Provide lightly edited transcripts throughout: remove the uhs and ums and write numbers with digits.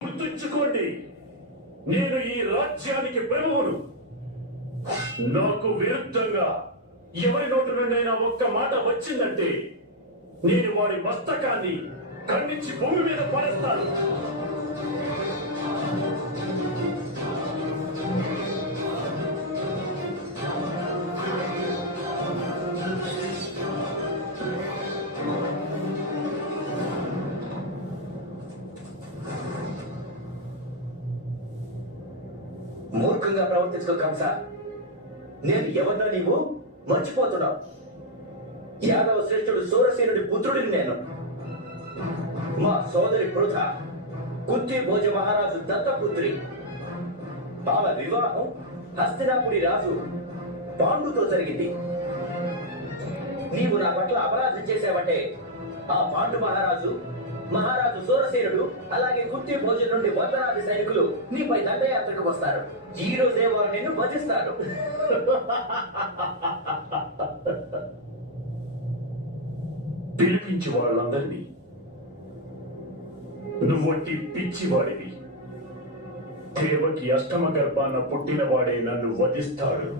గుర్తుంచుకోండి, నేను ఈ రాజ్యానికి ప్రభువును. నాకు విరుద్ధంగా ఎవరి నోటి నుండైనా ఒక్క మాట వచ్చిందంటే నేను వారి మస్తకాన్ని ఖండించి భూమి మీద పడేస్తాను. మూర్ఖంగా ప్రవర్తించడం కంస. నేను ఎవరినో నీవు మర్చిపోతున్నావు. యాదవ శ్రేష్ఠుడు సూరసేనుడి పుత్రుడిని నేను. మా సోదరి పృథ కుంతి భోజ మహారాజు దత్తపుత్రి. ఆమె వివాహం హస్తినాపురి రాజు పాండుతో జరిగింది. నీవు నా పట్ల అపరాధం చేశావంటే ఆ పాండు మహారాజు సూరసేనుడు అలాగే కుంతి భోజన నుండి వందలాది సైనికులు నీపై దండయాత్రకు వస్తారు. ఈ రోజే వారు నిన్ను భజిస్తారు. పిలిపించి వాళ్ళందరినీ, నువ్వొట్టి పిచ్చివాడివి, దేవకి అష్టమ గర్భాన పుట్టినవాడే నన్ను వధిస్తాడు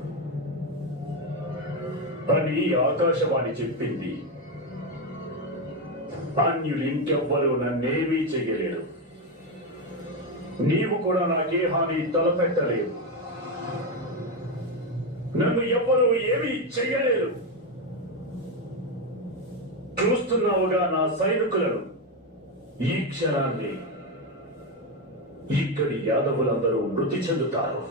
అని ఆకాశవాణి చెప్పింది. అన్యులు ఇంకెవ్వరూ నన్నేమీ చెయ్యలేరు. నీవు కూడా నాకే హాని తలపెట్టలేవు. నన్ను ఎవ్వరూ ఏమీ చెయ్యలేరు. చూస్తున్నావుగా నా సైనికులను. ఈ క్షణాన్ని ఇక్కడి యాదవులందరూ మృతి చెందుతారు.